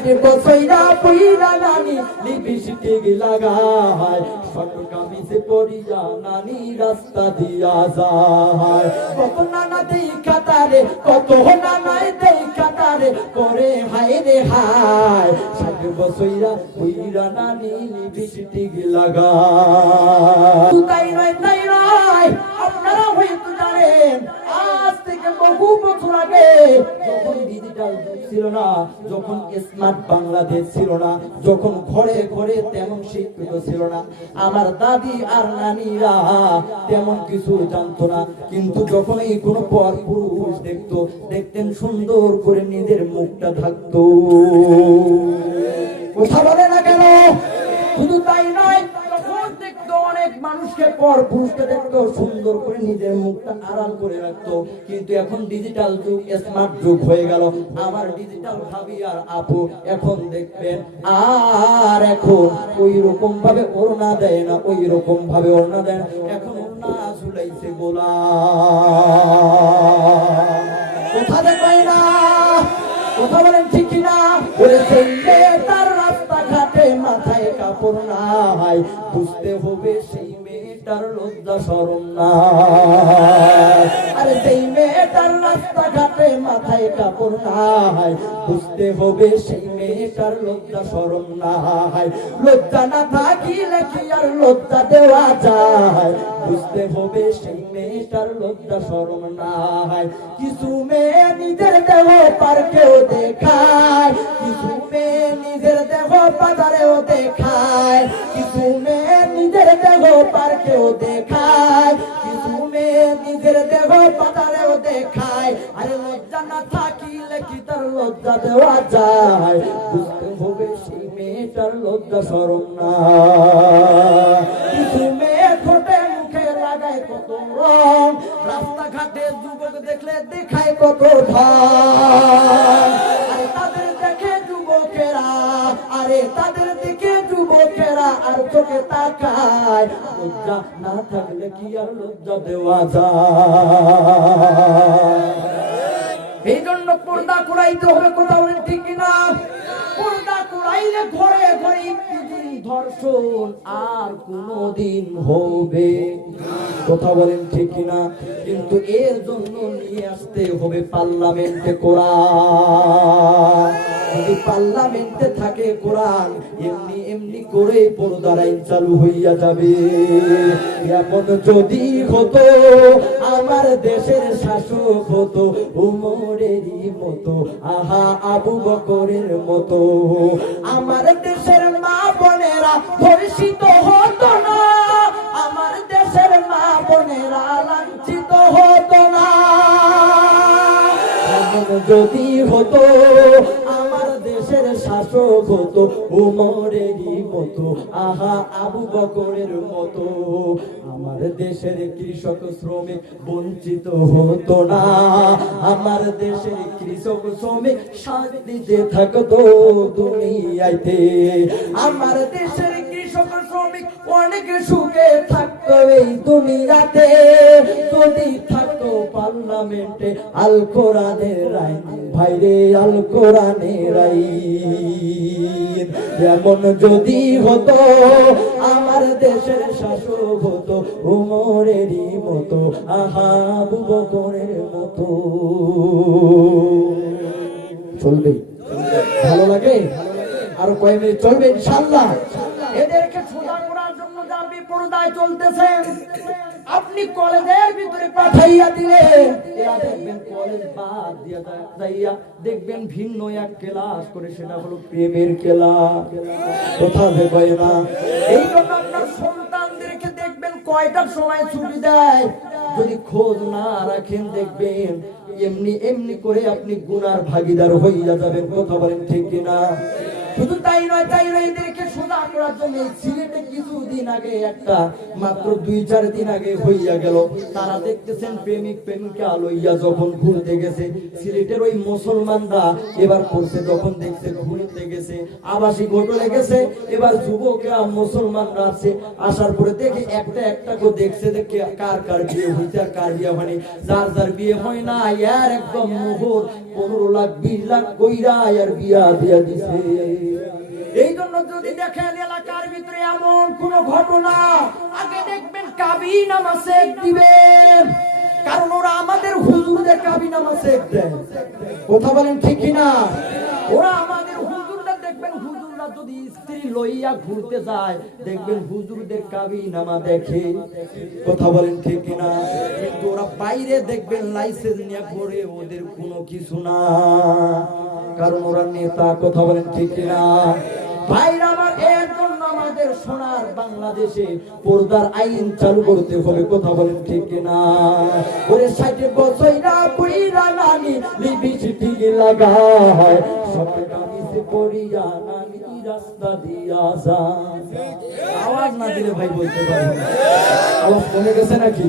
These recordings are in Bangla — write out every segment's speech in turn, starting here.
ষাট বছরা পইরা নানি লিপস্টিক লাগায় শর্ট কামিজে পরিয়া নানি রাস্তা দিয়া যায় কত নানা দেই কাতারে কত নানাই দেই কাতারে করে হায় রে হায়। ষাট বছরা পইরা নানি লিপস্টিক লাগায় তাই নয় তাই নয়, আপনারা হয়তো জানেন বহু বছর আগে যখন ডিজিটাল ছিল না, যখন স্মার্ট বাংলাদেশ ছিল না, যখন ঘরে ঘরে তেমন শিক্ষিত ছিল না, আমার দাদি আর নানিরা তেমন কিছু জানতো না। কিন্তু যখনই কোনো পর পুরুষ দেখতো, দেখতেন সুন্দর করে নিজের মুখটা থাকতো কথা বলে না কেন? শুধু তাই নয় মানুষকে পর পুরুষকে দেখতো, সুন্দর করে নিজের মুখটা আড়াল করে রাখতো। কিন্তু এখন ডিজিটাল যুগ স্মার্ট যুগ হয়ে গেল। আমার ডিজিটাল ভাবি আর আপু এখন দেখবেন, আর এখন ওই রকম ভাবে ওড়না দেয় না ওই রকম ভাবে ওড়না দেয় এখন ওড়না ঝুলাইছে গোলা কোথা দেখবে না? কথা বলেন ঠিক বুঝতে হবে সেই মেয়েটার লজ্জা শরম নাই। লজ্জা না থাকিলে কি আর লজ্জা দেওয়া যায়? বুঝতে হবে সেই মেয়েটার লজ্জা শরম নাই। কিছু মেয়ে নিজের দেহ পার্কেও দেখায়, কিছু মেয়ে নিজের দেহ বাজারেও দেখায়, কিছু মেয়ে পার্কেও দেখায় কিছু নিজের দেহ বাজারেও দেখায়। আরে লজ্জা না থাকিলে কি তার লজ্জা দেওয়া যায়? বুঝতে হবে সেই মেয়েটার লজ্জা শরম না। মুখে লাগায় কত দেখলে দেখায় কত ঢং। আরে তাদের দেখে যুবকেরা, আরে তাদের দিকে যুবকেরা আর চোখে তাকায় না থাকলে কি আর লজ্জা দেওয়া যায় এই জন্য পর্দা হবে কোথাও ঠিক পর্দা ঘরে ঘরে ধর্ষণ আর কোনদিন হবে। কথা বলেন ঠিক কিনা? কিন্তু এর জন্য নিয়ে আসতে হবে পার্লামেন্টে কোরআন। যদি পার্লামেন্টে থাকে কোরআন, এমনি এমনি করে পর্দার চালু হইয়া যাবে। এমন যদি হতো, আমার দেশের শাসক হতো, উমরেরই মতো, আহা আবু বকরের মতো। আমার দেশের মা বোনেরা ধর্ষিত হতো না, আমার দেশের মা বোনেরা লাঞ্ছিত হতো না। যদি হতো দেশের উমরেরই মতো। আহা, আবু বকরের মতো। আমার দেশের কৃষক শ্রমিক বঞ্চিত হতো না। আমার দেশের কৃষক শ্রমিক শান্তিতে থাকতো দুনিয়াতে। আমার দেশের কৃষক শ্রমিক অনেক সুখে থাকতো এই দুনিয়াতে। যদি থাকতো পার্লামেন্টে আল কোরআনের ভাইরে আল কোরআনের আইন এমন যদি হতো, আমার দেশের শাসক হতো, উমরেরই মতো আহাবু বকরের মতো। চলবে? ভালো লাগে? আরও কয় মিনিট চলবে ইনশাল্লাহ এদেরকে সোজা করার জন্য যার বিপরদায় চলতেছেন আপনি কলেজের ভিতরে পাঠাইয়া এরা দেখবেন কলেজ দেখবেন ভিন্ন এক ক্লাস করে, সেটা হলো প্রেমের ক্লাস। কোথা দেখবে না? এই আপনার সন্তানদেরকে দেখবেন কয়টার সময় ছুটি দেয়? যদি খোঁজ না রাখেন, দেখবেন এমনি এমনি করে আপনি গুনার ভাগিদার হইয়া যাবেন। কথা বলেন ঠিক কিনা? শুধু তাই নয় তাই নয়, এদেরকে সোজা করার জন্য সিলেটে কিছুদিন আগে একটা, মাত্র দুই, চার দিন আগে হইয়া গেল। তারা দেখতেছেন প্রেমিক প্রেমিকা লইয়া যখন ঘুরতে গেছে, সিলেটের ওই মুসলমানরা এবার করছে যখন দেখছে ঘুরতে গেছে, আবাসিক হোটেলে গেছে, এবার যুবকরা, মুসলমানরা আছে আসার পরে দেখে একটা একটা করে দেখছে যে কার কার বিয়ে হইছে আর কার বিয়ে হয়নি। যার যার বিয়ে হয় না ইয়ার একদম মোহর, পনেরো লাখ, বিশ লাখ কইরা আর বিয়া দিয়া দিছে। এই জন্য যদি দেখেন এলাকার ভিতরে এমন কোন ঘটনা, আগে দেখবেন কাবি নামাজে দিবেন। কারণ ওরা আমাদের হুজুরদের কাবি নামাজে দেয়। কথা বলেন ঠিক কিনা? ওরা আমাদের হুজুরদের দেখবেন, হুজুররা যদি স্ত্রী লইয়া ঘুরতে যায়, দেখবেন হুজুরদের কাবি নামা দেখে। কথা বলেন ঠিক কিনা? কিন্তু ওরা বাইরে দেখবেন লাইসেন্স নিয়ে ঘুরে, ওদের কোনো কিছু না। কারণ ওরা নেতা, কথা বলেন ঠিক কিনা? ভাইরা আমার এর জন্য আমাদের সোনার বাংলাদেশে পর্দার আইন চালু করতে হবে কথা বলেন ঠিক কিনা? ওরে সাইডে বসইরা পুইরা নানি রাস্তা দিয়া যায়। আওয়াজ না দিলে ভাই বলতে পারব আওয়াজ কমে গেছে নাকি?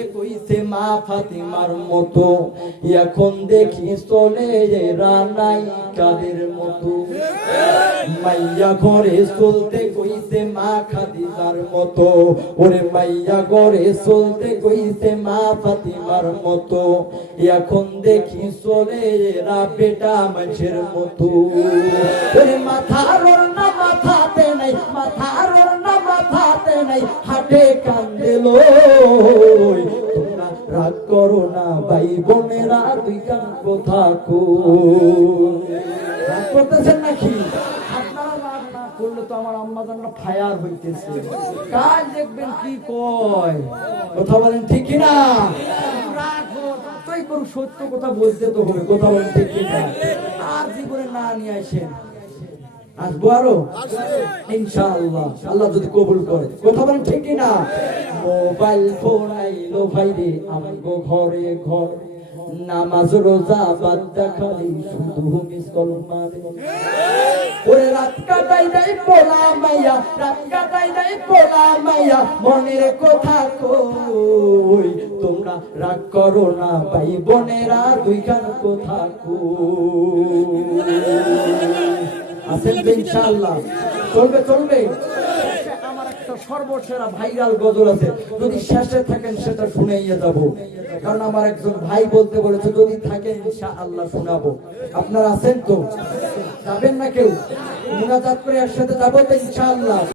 ফাতিমার মতো। এখন দেখি চলে রানাই কাদের মতো। মাইয়া ঘরে চলতে কইছে মা খাদিজার মতো। ওরে মাইয়া ঘরে চলতে কইছে মা ফাতিমার মতো। এখন দেখি চলে রা বেটা মানুষের মতো। ওরে মাথার মাথাতে নাই মাথার মাথাতে নাই। হাটে কান্দে ভাই বোনেরা দুই কান কথা কো করতেছেন নাকি? করলে তো আমার আম্মা ফায়ার হইতেছে। কাজ দেখবেন কি কয়? কথা বলেন ঠিক কি না রাগ হোক, যতই করুক সত্য কথা বলতে তো হবে কথা বলেন ঠিক কি না আর জীবনে না নিয়ে আসেন। আসব আরও? ইনশাআল্লাহ। আল্লাহ যদি কবুল করে। কথা বলেন ঠিক না মোবাইল ফোন আইলো ভাই রে আমগো ঘরে ঘর। নামাজ, রোজা বাদ দেখালি শুধু মিস কল মারে ওরে রাত কাটাই পোলা মাইয়া, রাত কাটাই পোলা মাইয়া মনের কথা কই তোমরা রাগ করো না, ভাই বোনেরা দুই গান কথা কই আছেন তো ইনশাআল্লাহ। চলবে চলবে। আমার একটা সর্বসেরা ভাইরাল গজল আছে। যদি শেষে থাকেন সেটা শুনেইয়ে যাব। কারণ আমার একজন ভাই বলতে বলেছে যদি থাকেন ইনশাআল্লাহ শোনাবো। আপনারা আছেন তো? যাবেন না কেউ? মুনাজাত করে একসাথে যাব তো ইনশাআল্লাহ।